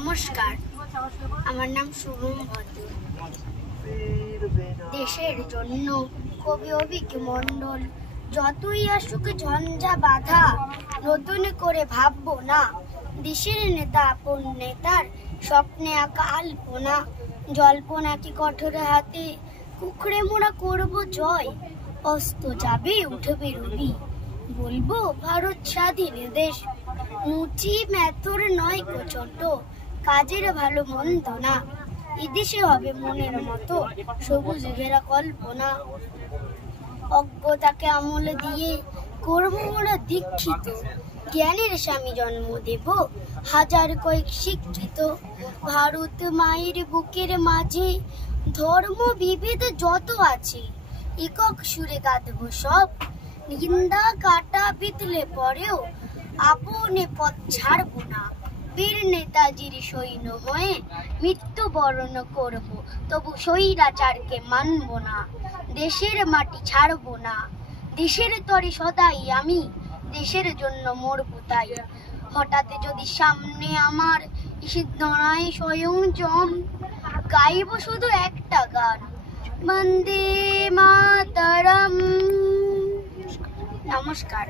নমস্কার, আমার নাম শুভম ভদ্র। দেশের জন্য কবি অভিক মণ্ডল। যতই আসুক ঝঞ্ঝা বাধা, নতুন করে ভাববো না। দেশের নেতা আপন নেতার স্বপ্নে আঁকা আলপনা। জল্পনা কি কঠোর হাতে কুকড়ে মোড়া করব জয়। অস্ত যাবে উঠবে রবি, বলবো ভারত স্বাধীন দেশ। মুচি মেথর নয় কো ছোট, কাজের ভালো মন্দ না। এদেশে হবে মনের মতো সবুজ ঘেরা কল্পনা। অজ্ঞতাকে আমল দিয়ে করব মোরা দীক্ষিত। জ্ঞানের স্বামী জন্ম দেব হাজার কয়েক শিক্ষিত। ভারত মায়ের বুকের মাঝে ধর্ম বিভেদ যত আছে, একক সুরে গাঁথব সব। নিন্দা কাটা বিতলে পরেও আপনে পথ ছাড়ব না। বীর নেতাজির সৈন্য হয়ে মৃত্যুবরণ করব, তবু স্বৈরাচারকে মানব না। দেশের মাটি ছাড়ব না, দেশের তরে সদাই আমি, দেশের জন্য মরব তাই। হঠাৎ যদি সামনে আমার এসে দাঁড়ায় স্বয়ং জম, গাইব শুধু একটা গান, বন্দে মাতরম। নমস্কার।